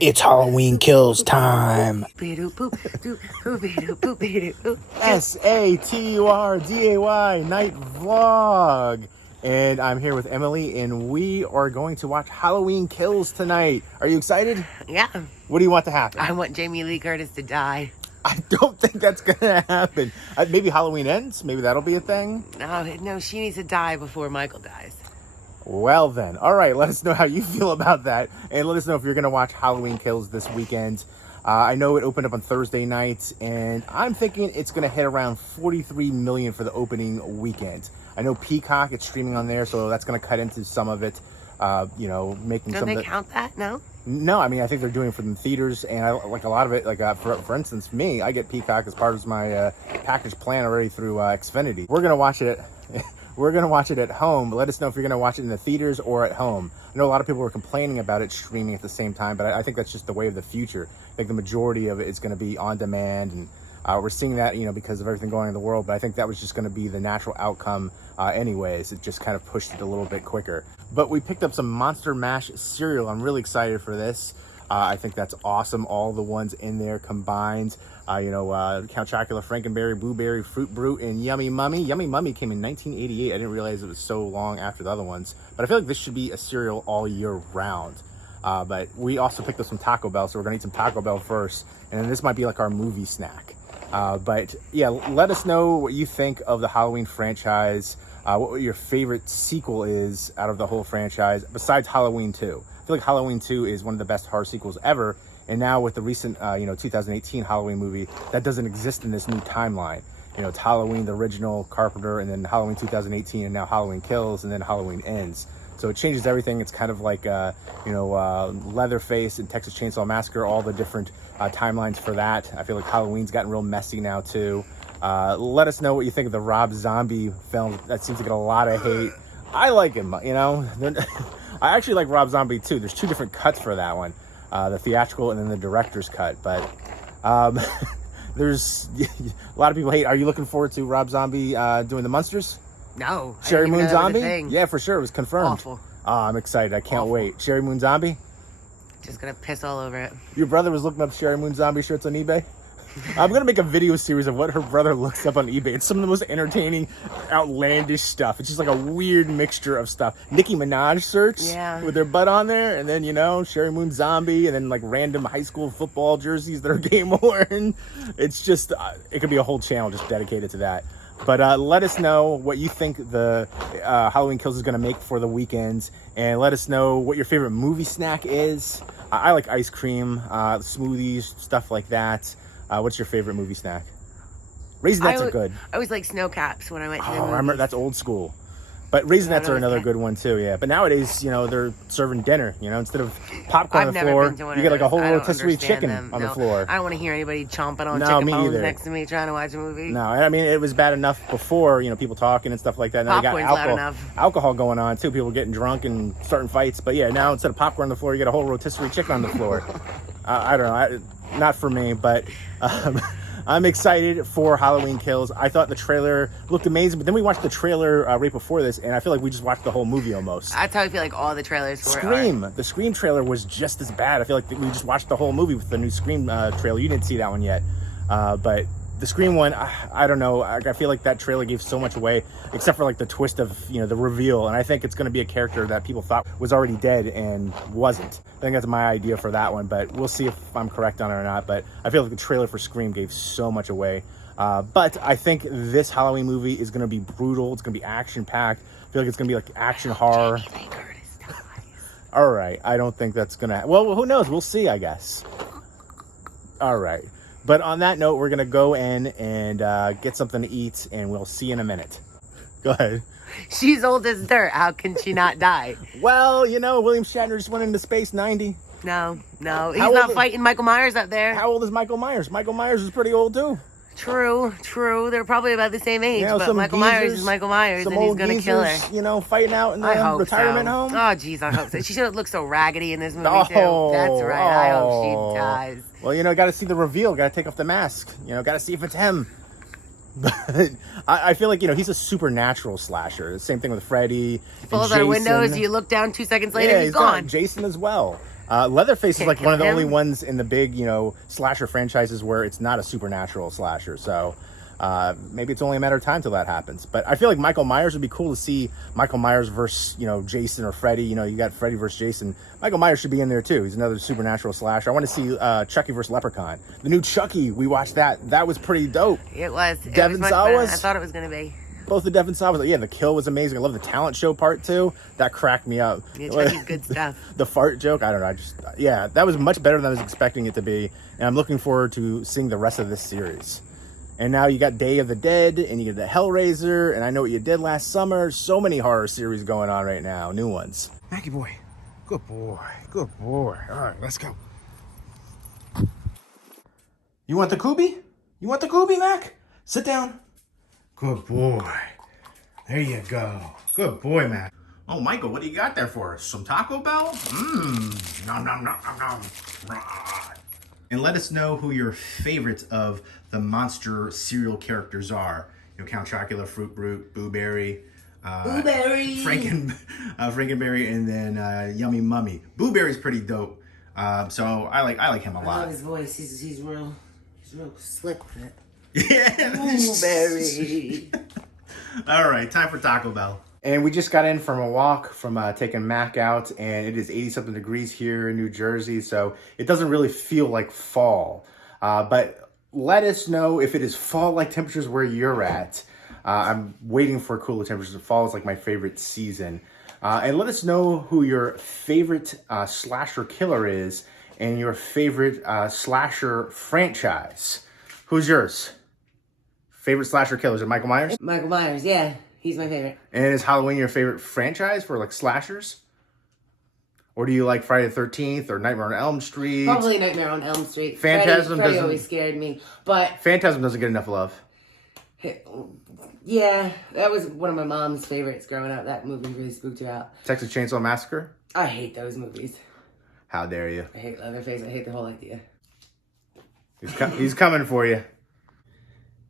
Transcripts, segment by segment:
It's Halloween Kills time. SATURDAY night vlog. And I'm here with Emily, and we are going to watch Halloween Kills tonight. Are you excited? Yeah. What do you want to happen? I want Jamie Lee Curtis to die. I don't think that's going to happen. Maybe Halloween Ends. Maybe that'll be a thing. No, she needs to die before Michael dies. Well then, all right, let us know how you feel about that, and let us know if you're going to watch Halloween Kills this weekend. I know it opened up on Thursday night, and I'm thinking it's going to hit around 43 million for the opening weekend. I know Peacock, it's streaming on there, so that's going to cut into some of it, making Don't some they of the... count that? No? No, I mean, I think they're doing it for the theaters, and I like a lot of it, for instance, me, I get Peacock as part of my package plan already through Xfinity. We're going to watch it We're going to watch it at home. Let us know if you're going to watch it in the theaters or at home. I know a lot of people are complaining about it streaming at the same time, but I think that's just the way of the future. I think the majority of it is going to be on demand, and we're seeing that, because of everything going on in the world, but I think that was just going to be the natural outcome anyways. It just kind of pushed it a little bit quicker. But we picked up some Monster Mash cereal. I'm really excited for this. I think that's awesome. All the ones in there combined. Count Chocula, Frankenberry, Blueberry, Fruit Brute, and Yummy Mummy. Yummy Mummy came in 1988. I didn't realize it was so long after the other ones. But I feel like this should be a cereal all year round. But we also picked up some Taco Bell, so we're going to eat some Taco Bell first. And then this might be like our movie snack. But yeah, let us know what you think of the Halloween franchise. What your favorite sequel is out of the whole franchise, besides Halloween 2. I feel like Halloween 2 is one of the best horror sequels ever. And now with the recent, 2018 Halloween movie, that doesn't exist in this new timeline. It's Halloween, the original Carpenter, and then Halloween 2018, and now Halloween Kills, and then Halloween Ends. So it changes everything. It's kind of like, Leatherface and Texas Chainsaw Massacre, all the different timelines for that. I feel like Halloween's gotten real messy now, too. Let us know what you think of the Rob Zombie film. That seems to get a lot of hate. I like him, I actually like Rob Zombie, too. There's two different cuts for that one. The theatrical and then the director's cut. But there's a lot of people hate. Are you looking forward to Rob Zombie doing the Munsters? No. Sherry Moon Zombie? Yeah, for sure. It was confirmed. Awful. I'm excited. I can't wait. Sherry Moon Zombie? Just gonna piss all over it. Your brother was looking up Sherry Moon Zombie shirts on eBay? I'm going to make a video series of what her brother looks up on eBay. It's some of the most entertaining, outlandish stuff. It's just like a weird mixture of stuff. Nicki Minaj shirts with their butt on there. And then, Sherry Moon Zombie. And then like random high school football jerseys that are game worn. It's just, it could be a whole channel just dedicated to that. But let us know what you think the Halloween Kills is going to make for the weekends. And let us know what your favorite movie snack is. I like ice cream, smoothies, stuff like that. What's your favorite movie snack? Raisinets are good. I always like Snow Caps when I went to the movies. I remember, that's old school. But Raisinets are another good one too, yeah. But nowadays, they're serving dinner, instead of popcorn on the floor, you get like a whole rotisserie chicken on the floor. I don't want to hear anybody chomping on chicken bones next to me trying to watch a movie. No, I mean, it was bad enough before, people talking and stuff like that. And then they got alcohol going on too, people getting drunk and starting fights. But yeah, now instead of popcorn on the floor, you get a whole rotisserie chicken on the floor. I don't know, not for me, but I'm excited for Halloween Kills. I thought the trailer looked amazing, but then we watched the trailer right before this, and I feel like we just watched the whole movie almost. That's how I feel like all the trailers for Scream. The Scream trailer was just as bad. I feel like we just watched the whole movie with the new Scream trailer. You didn't see that one yet, but the Scream one, I don't know. I feel like that trailer gave so much away, except for like the twist of, the reveal. And I think it's going to be a character that people thought was already dead and wasn't. I think that's my idea for that one, but we'll see if I'm correct on it or not. But I feel like the trailer for Scream gave so much away. But I think this Halloween movie is going to be brutal. It's going to be action-packed. I feel like it's going to be like action horror. Jamie Lee Curtis dies. All right. I don't think that's going to... Well, who knows? We'll see, I guess. All right. But on that note, we're going to go in and get something to eat, and we'll see you in a minute. Go ahead. She's old as dirt. How can she not die? Well, William Shatner just went into space, 90. No. He's not fighting Michael Myers up there. How old is Michael Myers? Michael Myers is pretty old, too. True. They're probably about the same age, but Michael Myers is Michael Myers, and he's going to kill her. Fighting out in the retirement home. Oh, jeez, I hope so. She should look so raggedy in this movie, too. That's right. I hope she dies. Well, got to see the reveal. Got to take off the mask. Got to see if it's him. But I feel like, he's a supernatural slasher. The same thing with Freddy. Falls out of windows, you look down 2 seconds later, he's gone. Jason as well. Leatherface is like one of the only ones in the big, slasher franchises where it's not a supernatural slasher. So maybe it's only a matter of time till that happens. But I feel like Michael Myers would be cool to see Michael Myers versus, Jason or Freddy. You got Freddy versus Jason. Michael Myers should be in there too. He's another supernatural slasher. I want to see Chucky versus Leprechaun. The new Chucky, we watched that. That was pretty dope. It was. Devin Sawas. I thought it was going to be. Both the Devin Sawas. Yeah, the kill was amazing. I love the talent show part too. That cracked me up. Yeah, Chucky's good stuff. The fart joke, I don't know. That was much better than I was expecting it to be. And I'm looking forward to seeing the rest of this series. And now you got Day of the Dead, and you get the Hellraiser, and I Know What You Did Last Summer. So many horror series going on right now, new ones. Mackie boy, good boy, good boy. All right, let's go. You want the Kubi? You want the Kubi, Mac? Sit down. Good boy. There you go. Good boy, Mac. Oh, Michael, what do you got there for us? Some Taco Bell? Nom, nom, nom, nom, nom. And let us know who your favorites of the monster cereal characters are. Count Chocula, Fruit Brute, Boo Berry, Frankenberry, and then Yummy Mummy. Boo Berry's pretty dope. So I like him a lot. I love his voice. He's real slick with it. Yeah. Blueberry. All right, time for Taco Bell. And we just got in from a walk from taking Mac out, and it is 80-something degrees here in New Jersey, so it doesn't really feel like fall. But let us know if it is fall-like temperatures where you're at. I'm waiting for cooler temperatures. Fall is like my favorite season. And let us know who your favorite slasher killer is and your favorite slasher franchise. Who's yours? Favorite slasher killer? Is it Michael Myers? Michael Myers, yeah. He's my favorite. And is Halloween your favorite franchise for like slashers? Or do you like Friday the 13th or Nightmare on Elm Street? Probably Nightmare on Elm Street. Phantasm Freddy always scared me, but Phantasm doesn't get enough love. Yeah, that was one of my mom's favorites growing up. That movie really spooked her out. Texas Chainsaw Massacre? I hate those movies. How dare you? I hate Leatherface. I hate the whole idea. He's coming for you.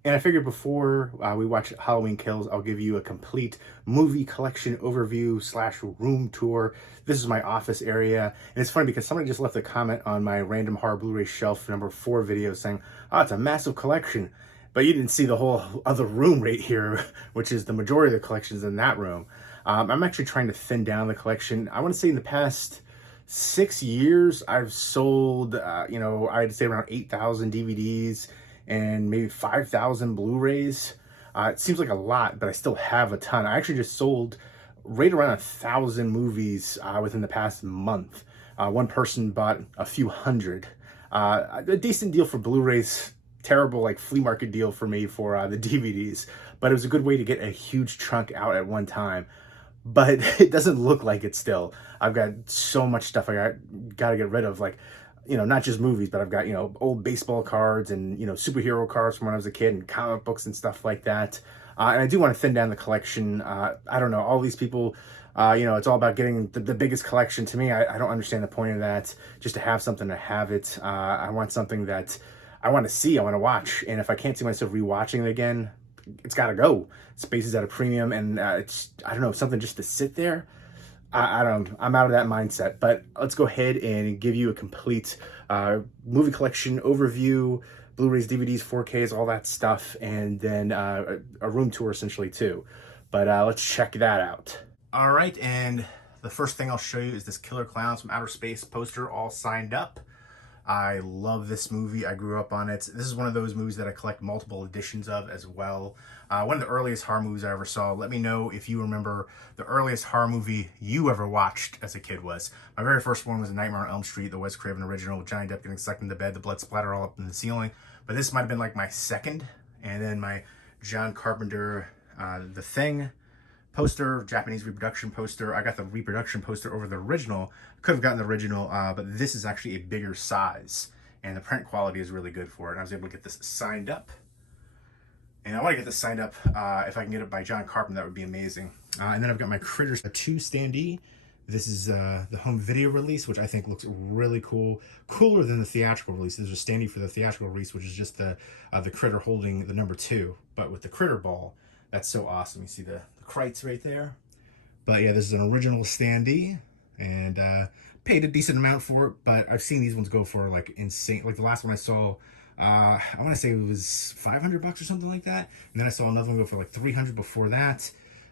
And I figured before we watch Halloween Kills, I'll give you a complete movie collection overview / room tour. This is my office area. And it's funny because somebody just left a comment on my random horror Blu-ray shelf number 4 video saying, oh, it's a massive collection. But you didn't see the whole other room right here, which is the majority of the collections in that room. I'm actually trying to thin down the collection. I want to say in the past 6 years, I've sold, I'd say around 8,000 DVDs and maybe 5,000 Blu-rays. It seems like a lot, but I still have a ton. I actually just sold right around 1,000 movies within the past month. One person bought a few hundred. A decent deal for Blu-rays. Terrible like flea market deal for me for the DVDs, but it was a good way to get a huge chunk out at one time. But it doesn't look like it still. I've got so much stuff I got to get rid of, like, not just movies, but I've got, old baseball cards and, superhero cards from when I was a kid and comic books and stuff like that. And I do want to thin down the collection. I don't know, all these people, it's all about getting the biggest collection. To me, I don't understand the point of that, just to have something to have it. I want something that I want to see, I want to watch. And if I can't see myself rewatching it again, it's got to go. Space is at a premium, and it's, I don't know, something just to sit there. I don't know, I'm out of that mindset. But let's go ahead and give you a complete movie collection overview, Blu-rays, DVDs, 4Ks, all that stuff, and then a room tour essentially too. But let's check that out. All right, and the first thing I'll show you is this Killer Clowns from Outer Space poster all signed up. I love this movie. I grew up on it. This is one of those movies that I collect multiple editions of as well. One of the earliest horror movies I ever saw. Let me know if you remember the earliest horror movie you ever watched as a kid was. My very first one was Nightmare on Elm Street, the Wes Craven original, with Johnny Depp getting sucked into bed, the blood splatter all up in the ceiling. But this might have been like my second. And then my John Carpenter, The Thing poster, Japanese reproduction poster. I got the reproduction poster over the original. Could have gotten the original, but this is actually a bigger size, and the print quality is really good for it. And I was able to get this signed up, and I want to get this signed up if I can get it by John Carpenter. That would be amazing. And then I've got my Critters 2 standee. This is the home video release, which I think looks really cool, cooler than the theatrical release. There's a standee for the theatrical release, which is just the critter holding the number 2, but with the critter ball. That's so awesome. You see the Krites right there. But yeah, this is an original standee, and paid a decent amount for it. But I've seen these ones go for like insane. Like the last one I saw, I want to say it was $500 or something like that. And then I saw another one go for like 300 before that.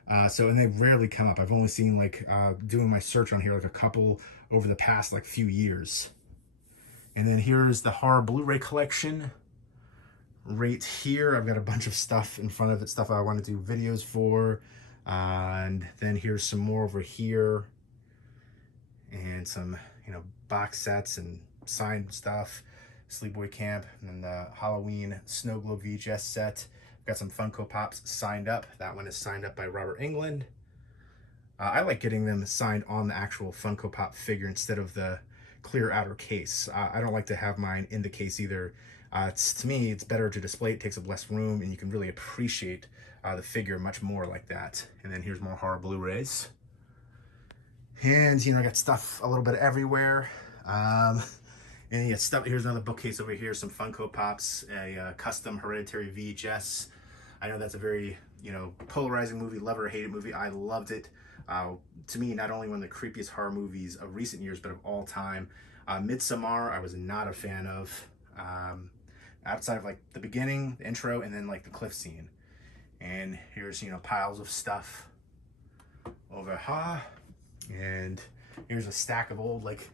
And they rarely come up. I've only seen like doing my search on here like a couple over the past like few years. And then here's the horror Blu-ray collection right here. I've got a bunch of stuff in front of it, stuff I want to do videos for. And then here's some more over here, and some, you know, box sets and signed stuff. Sleepaway Camp, and then the Halloween Snow Globe VHS set. Got some Funko Pops signed up. That one is signed up by Robert Englund. I like getting them signed on the actual Funko Pop figure instead of the clear outer case. I don't like to have mine in the case either. To me, it's better to display. It takes up less room, and you can really appreciate the figure much more like that. And then here's more horror Blu-rays. And, you know, I got stuff a little bit everywhere. And yeah, stuff. Here's another bookcase over here, some Funko Pops, a custom Hereditary VHS. I know that's a very, you know, polarizing movie, love it or hate it movie. I loved it. To me, not only one of the creepiest horror movies of recent years, but of all time. Midsommar, I was not a fan of. Outside of like the beginning, the intro, and then like the cliff scene. And here's, you know, piles of stuff over here. And here's a stack of old, like,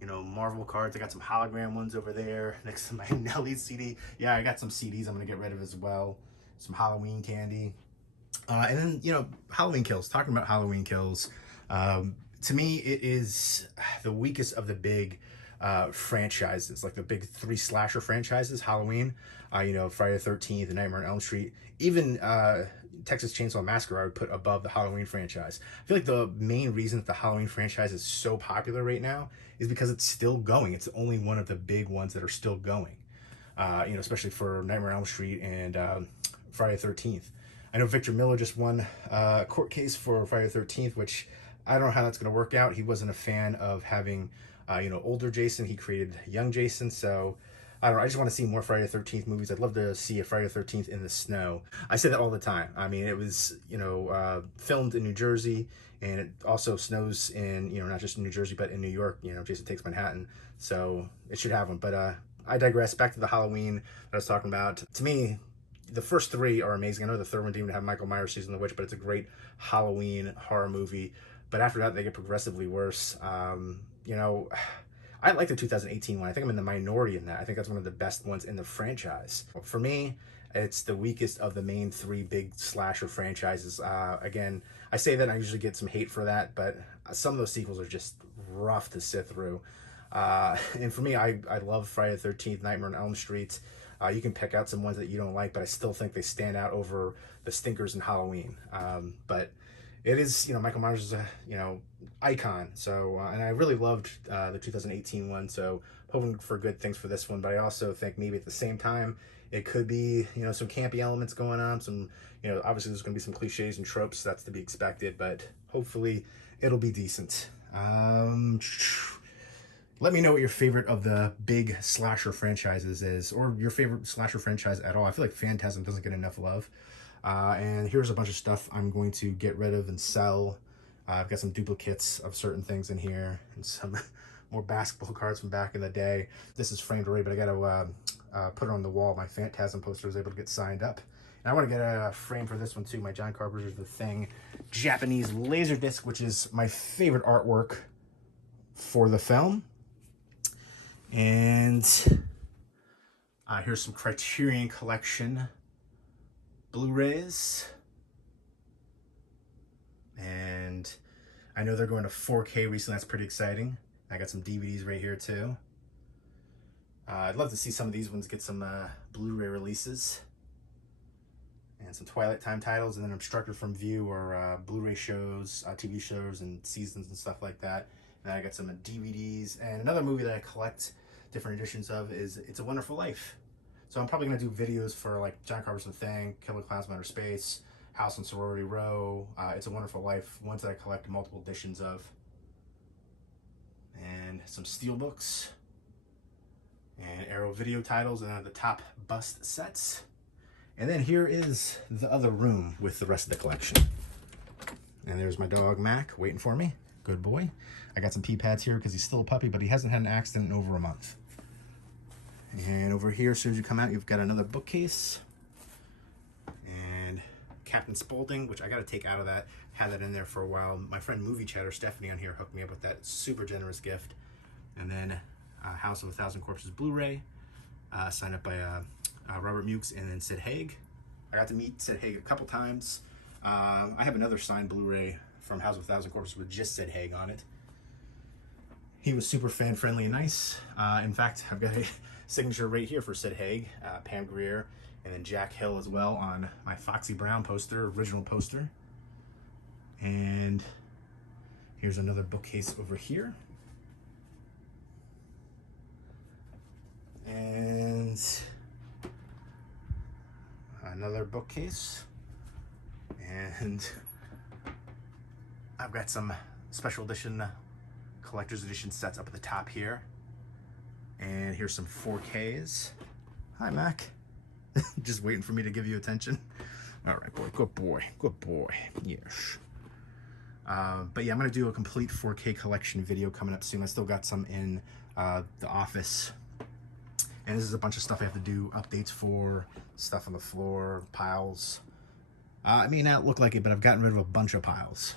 you know, Marvel cards. I got some hologram ones over there next to my Nelly CD. Yeah, I got some CDs I'm gonna get rid of as well. Some Halloween candy. And then, you know, Halloween Kills. Talking about Halloween Kills. To me, it is the weakest of the big franchises, like the big 3 slasher franchises. Halloween, you know, Friday the 13th, and Nightmare on Elm Street. Even Texas Chainsaw Massacre I would put above the Halloween franchise. I feel like the main reason that the Halloween franchise is so popular right now is because it's still going. It's only one of the big ones that are still going. You know, especially for Nightmare on Elm Street and Friday the 13th. I know Victor Miller just won a court case for Friday the 13th, which I don't know how that's going to work out. He wasn't a fan of having, you know, older Jason. He created young Jason, so I don't know. I just want to see more Friday the 13th movies. I'd love to see a Friday the 13th in the snow. I say that all the time. I mean, it was, you know, filmed in New Jersey, and it also snows in, you know, not just in New Jersey, but in New York. You know, Jason Takes Manhattan, so it should have one. But I digress. Back to the Halloween that I was talking about. To me, the first 3 are amazing. I know the third one didn't even have Michael Myers Season of the Witch, but it's a great Halloween horror movie. But after that, they get progressively worse. You know, I like the 2018 one. I think I'm in the minority in that. I think that's one of the best ones in the franchise. For me, it's the weakest of the main 3 big slasher franchises. Again, I say that, and I usually get some hate for that, but some of those sequels are just rough to sit through. And for me, I love Friday the 13th, Nightmare on Elm Street. You can pick out some ones that you don't like, but I still think they stand out over the stinkers in Halloween. But it is, you know, Michael Myers is a, you know, icon. So, and I really loved the 2018 one. So hoping for good things for this one. But I also think maybe at the same time, it could be, you know, some campy elements going on. Some, you know, obviously there's going to be some cliches and tropes. That's to be expected. But hopefully it'll be decent. Let me know what your favorite of the big slasher franchises is, or your favorite slasher franchise at all. I feel like Phantasm doesn't get enough love. And here's a bunch of stuff I'm going to get rid of and sell. I've got some duplicates of certain things in here, and some more basketball cards from back in the day. This is framed already, but I got to put it on the wall. My Phantasm poster was able to get signed up. And I want to get a frame for this one too. My John Carpenter's The Thing Japanese Laserdisc, which is my favorite artwork for the film. And here's some Criterion Collection Blu-rays. And I know they're going to 4K recently. That's pretty exciting. I got some DVDs right here too. I'd love to see some of these ones get some Blu-ray releases. And some Twilight Time titles, and then Obstructed from View, or Blu-ray shows, TV shows and seasons and stuff like that. And then I got some DVDs. And another movie that I collect different editions of is It's a Wonderful Life. So I'm probably going to do videos for like John Carpenter's The Thing, Killer Clowns from Outer Space, House on Sorority Row, It's a Wonderful Life, ones that I collect multiple editions of. and some steel books and Arrow video titles, and then the top bust sets. And then here is the other room with the rest of the collection. And there's my dog Mac waiting for me. Good boy. I got some pee pads here because he's still a puppy, but he hasn't had an accident in over a month. And over here, as soon as you come out, you've got another bookcase and Captain Spaulding, which I got to take out of that. Had that in there for a while. My friend Movie Chatter Stephanie on here hooked me up with that super generous gift. And then House of a Thousand Corpses Blu-ray, signed up by Robert Mukes and then Sid Haig. I got to meet Sid Haig a couple times. I have another signed Blu-ray from House of a Thousand Corpses with just Sid Haig on it. He was super fan friendly and nice. In fact, I've got a signature right here for Sid Haig, Pam Grier, and then Jack Hill as well on my Foxy Brown poster, original poster. And here's another bookcase over here. And another bookcase. And I've got some special edition, collector's edition sets up at the top here. And here's some 4Ks. Hi, Mac. Just waiting for me to give you attention. All right, boy. Good boy. Good boy. Yes. But yeah, I'm going to do a complete 4K collection video coming up soon. I still got some in the office. And this is a bunch of stuff I have to do updates for, stuff on the floor, piles. It may not look like it, but I've gotten rid of a bunch of piles.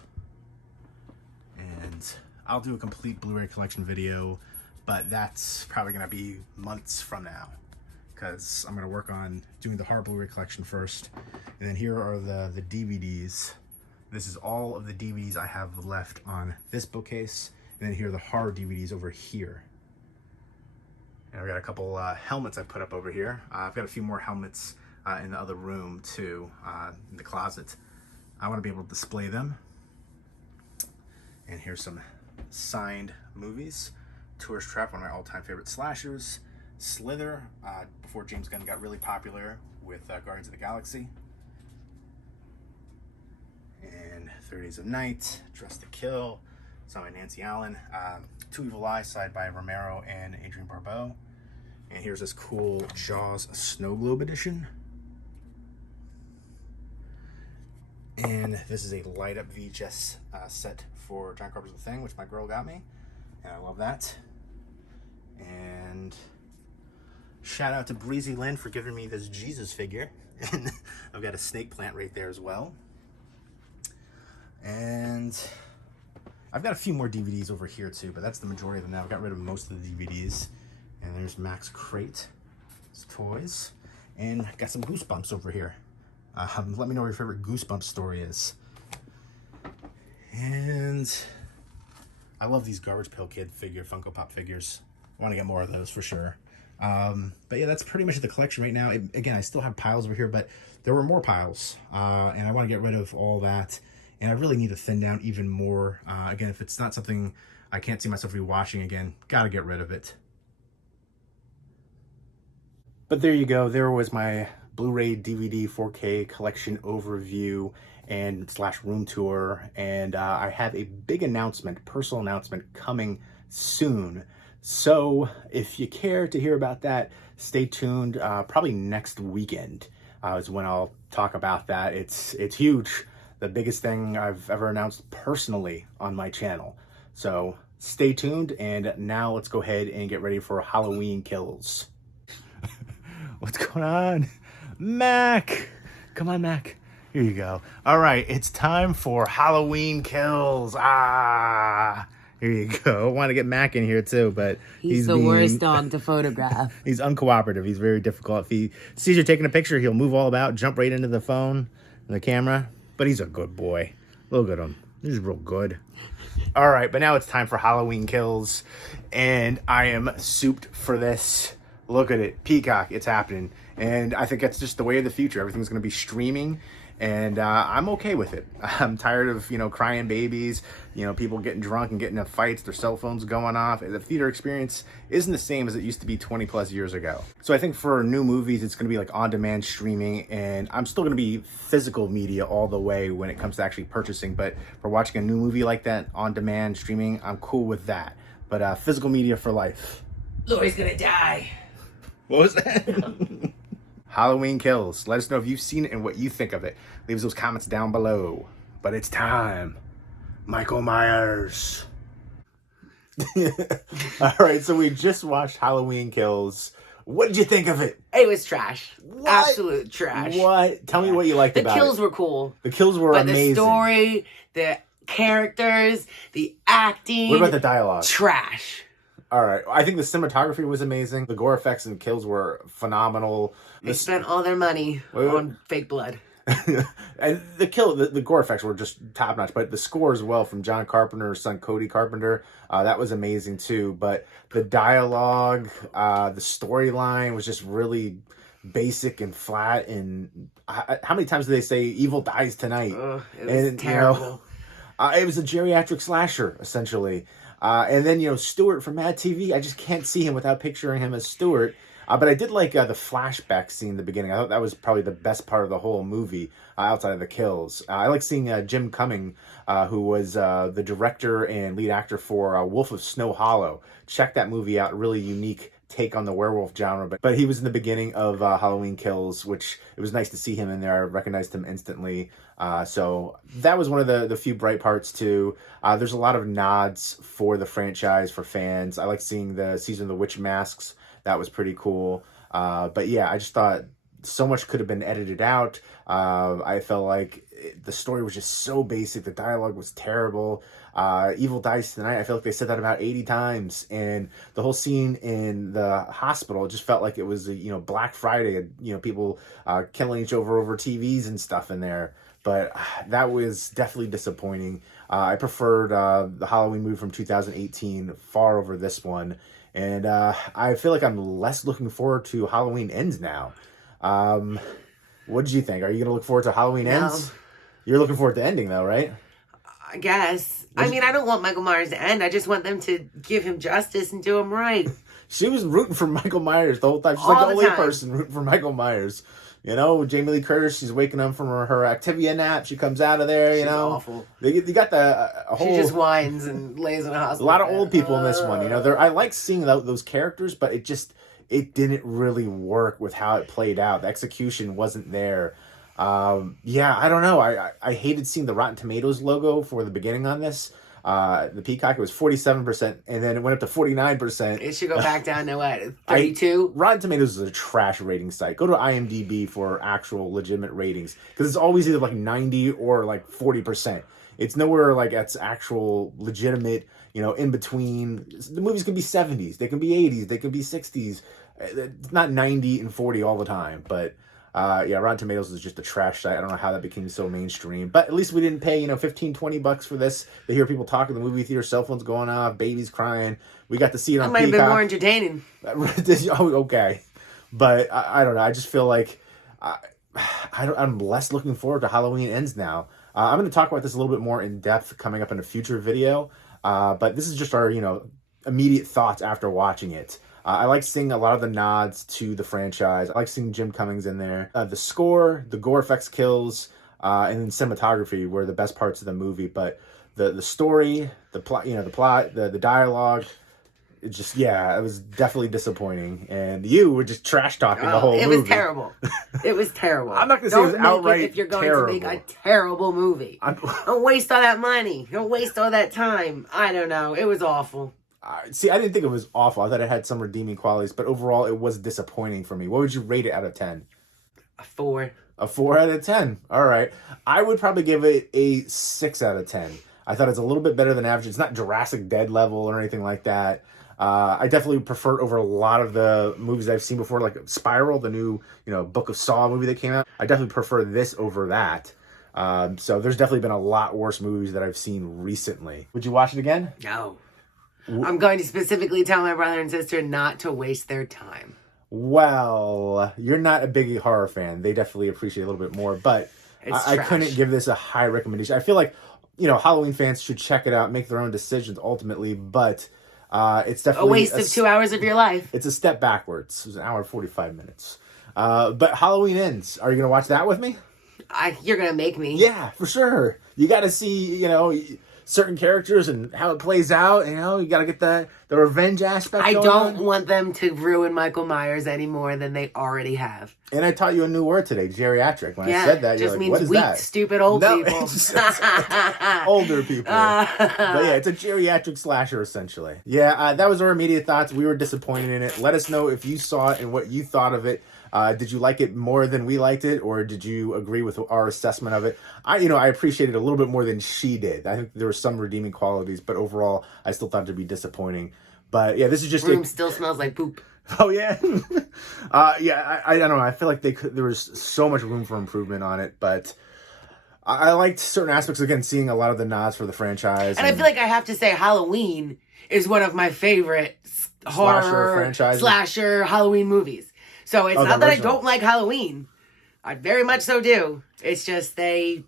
And I'll do a complete Blu-ray collection video, but that's probably going to be months from now, because I'm going to work on doing the horror Blu-ray collection first. And then here are the DVDs. This is all of the DVDs I have left on this bookcase. And then here are the horror DVDs over here. And I've got a couple helmets I put up over here. I've got a few more helmets in the other room too, in the closet. I want to be able to display them. And here's some signed movies. Tourist Trap, one of my all-time favorite slashers. Slither, before James Gunn got really popular with Guardians of the Galaxy. And 30 Days of Night, Dressed to Kill, signed by Nancy Allen. Two Evil Eyes, signed by Romero and Adrienne Barbeau. And here's this cool Jaws Snow Globe edition. And this is a light up VHS set for John Carpenter's The Thing, which my girl got me. And I love that. And shout out to Breezy Lynn for giving me this Jesus figure. And I've got a snake plant right there as well. And I've got a few more DVDs over here too, but that's the majority of them now. I've got rid of most of the DVDs. And there's Mac's crate, his toys, and I got some Goosebumps over here. Let me know what your favorite Goosebumps story is. And I love these Garbage Pail Kid Funko Pop figures. I want to get more of those for sure. But yeah, that's pretty much the collection right now. Again, I still have piles over here, but there were more piles, and I want to get rid of all that. And I really need to thin down even more. Again, if it's not something I can't see myself rewatching again, gotta get rid of it. But there you go. There was my Blu-ray DVD 4K collection overview and / room tour. And I have a big announcement, personal announcement coming soon. So if you care to hear about that, stay tuned. Probably next weekend is when I'll talk about that. It's huge. The biggest thing I've ever announced personally on my channel. So stay tuned. And now let's go ahead and get ready for Halloween Kills. What's going on? Mac! Come on, Mac. Here you go. All right, it's time for Halloween Kills. Here you go. I want to get Mac in here too, but he's the worst dog to photograph. He's uncooperative. He's very difficult. If he sees you're taking a picture, he'll move all about, jump right into the phone and the camera. But he's a good boy. Look at him. He's real good. All right, but now it's time for Halloween Kills, and I am souped for this. Look at it. Peacock. It's happening. And I think that's just the way of the future. Everything's going to be streaming. And I'm okay with it. I'm tired of, crying babies, people getting drunk and getting into fights, their cell phones going off. The theater experience isn't the same as it used to be 20 plus years ago. So I think for new movies, it's going to be like on-demand streaming. And I'm still going to be physical media all the way when it comes to actually purchasing. But for watching a new movie like that, on-demand streaming, I'm cool with that. But physical media for life. Lori's gonna die. What was that? Halloween Kills. Let us know if you've seen it and what you think of it. Leave those comments down below. But it's time. Michael Myers. All right, so we just watched Halloween Kills. What did you think of it? It was trash. What? Absolute trash. What? Tell me what you liked about it. The kills were cool. The kills were amazing. The story, the characters, the acting. What about the dialogue? Trash. All right. I think the cinematography was amazing. The gore effects and kills were phenomenal. They spent all their money on fake blood. And the gore effects were just top notch, but the score as well from John Carpenter's son Cody Carpenter, that was amazing too. But the dialogue, the storyline was just really basic and flat. And how many times did they say evil dies tonight? It was terrible. It was a geriatric slasher essentially. And then Stuart from Mad TV, I just can't see him without picturing him as Stuart. But I did like the flashback scene in the beginning. I thought that was probably the best part of the whole movie, outside of the kills. I like seeing Jim Cumming, who was the director and lead actor for Wolf of Snow Hollow. Check that movie out. Really unique take on the werewolf genre. But he was in the beginning of Halloween Kills, which it was nice to see him in there. I recognized him instantly. So that was one of the few bright parts too. There's a lot of nods for the franchise, for fans. I like seeing the Season of the Witch masks. That was pretty cool. But yeah, I just thought so much could have been edited out. I felt like the story was just so basic. The dialogue was terrible. Evil dies tonight. I feel like they said that about 80 times. And the whole scene in the hospital, it just felt like it was, Black Friday, people killing each other over TVs and stuff in there. But that was definitely disappointing. I preferred the Halloween movie from 2018 far over this one. And I feel like I'm less looking forward to Halloween Ends now. What did you think? Are you going to look forward to Halloween Ends? You're looking forward to ending, though, right? I guess. I don't want Michael Myers to end. I just want them to give him justice and do him right. She was rooting for Michael Myers the whole time. She's like the only person rooting for Michael Myers. Jamie Lee Curtis, she's waking up from her Activia nap. She comes out of there, She's awful. You got the whole... She just whines and lays in a hospital. A lot of old people in this one, I like seeing those characters, but it didn't really work with how it played out. The execution wasn't there. I don't know. I hated seeing the Rotten Tomatoes logo for the beginning on this. The Peacock, it was 47%, and then it went up to 49%. It should go back down to what, 32? Rotten Tomatoes is a trash rating site. Go to IMDb for actual legitimate ratings, because it's always either like 90 or like 40%. It's nowhere like that's actual legitimate, in between. The movies can be 70s, they can be 80s, they can be 60s. It's not 90 and 40 all the time, but... Rotten Tomatoes is just a trash site. I don't know how that became so mainstream. But at least we didn't pay, $15-20 for this. They hear people talking in the movie theater, cell phones going off, babies crying. We got to see it on Peacock. That might have been more entertaining. Oh, okay. But I don't know. I just feel like I'm less looking forward to Halloween Ends now. I'm going to talk about this a little bit more in depth coming up in a future video. But this is just our, immediate thoughts after watching it. I like seeing a lot of the nods to the franchise. I like seeing Jim Cummings in there. The score, the gore effects, kills, and then cinematography were the best parts of the movie. But the story, the plot, the dialogue, it was definitely disappointing. And you were just trash talking the whole movie. It was terrible. It was terrible. I'm not going to say it was outright if you're going terrible. to make a terrible movie. Don't waste all that money. Don't waste all that time. I don't know. It was awful. See, I didn't think it was awful. I thought it had some redeeming qualities, but overall, it was disappointing for me. What would you rate it out of 10? A 4. A 4 out of 10. All right. I would probably give it a 6 out of 10. I thought it's a little bit better than average. It's not Jurassic Dead level or anything like that. I definitely prefer it over a lot of the movies I've seen before, like Spiral, the new, Book of Saw movie that came out. I definitely prefer this over that. So there's definitely been a lot worse movies that I've seen recently. Would you watch it again? No. I'm going to specifically tell my brother and sister not to waste their time. Well, you're not a big horror fan. They definitely appreciate it a little bit more, but I couldn't give this a high recommendation. I feel like, Halloween fans should check it out, make their own decisions ultimately, but it's definitely... A waste of 2 hours of your life. It's a step backwards. It was an hour and 45 minutes. But Halloween Ends. Are you going to watch that with me? You're going to make me. Yeah, for sure. You got to see, certain characters and how it plays out. You know, you got to get the revenge aspect. I going don't on. want them to ruin Michael Myers any more than they already have. And I taught you a new word today, geriatric. When I Yeah, said that, it you're just like, means what is weak, that? stupid old No, people. it's older people. But yeah, it's a geriatric slasher, essentially. Yeah, that was our immediate thoughts. We were disappointed in it. Let us know if you saw it and what you thought of it. Did you like it more than we liked it, or did you agree with our assessment of it? I appreciated it a little bit more than she did. I think there were some redeeming qualities, but overall, I still thought it to be disappointing. But yeah, this is just Room still smells like poop. Oh yeah, yeah. I don't know. I feel like there was so much room for improvement on it, but I liked certain aspects. Again, seeing a lot of the nods for the franchise, And I feel like I have to say Halloween is one of my favorite horror franchises. slasher Halloween movies. So it's Oh, not the that I original. don't like Halloween. I very much so do. It's just they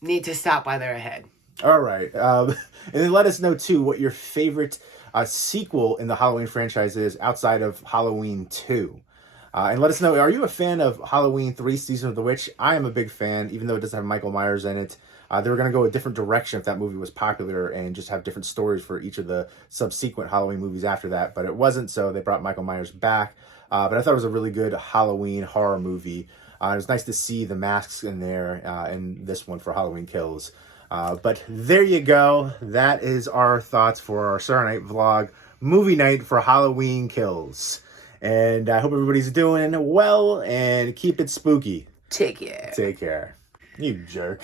need to stop while they're ahead. All right, and then let us know too what your favorite sequel in the Halloween franchise is outside of Halloween 2. And let us know, are you a fan of Halloween 3 Season of the Witch? I am a big fan, even though it doesn't have Michael Myers in it. They were going to go a different direction if that movie was popular and just have different stories for each of the subsequent Halloween movies after that. But it wasn't, so they brought Michael Myers back. But I thought it was a really good Halloween horror movie. It was nice to see the masks in there in this one for Halloween Kills. But there you go. That is our thoughts for our Saturday night vlog, movie night for Halloween Kills. And I hope everybody's doing well and keep it spooky. Take care. Take care. You jerk.